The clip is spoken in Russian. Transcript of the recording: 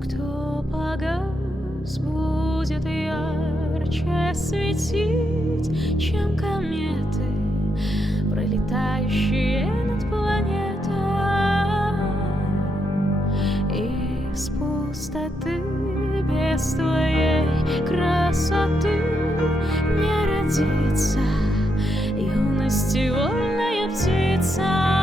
кто погас, будет ярче светить, чем кометы, пролетающие над планетой. Из пустоты без твоей красоты не родится юности вольная птица.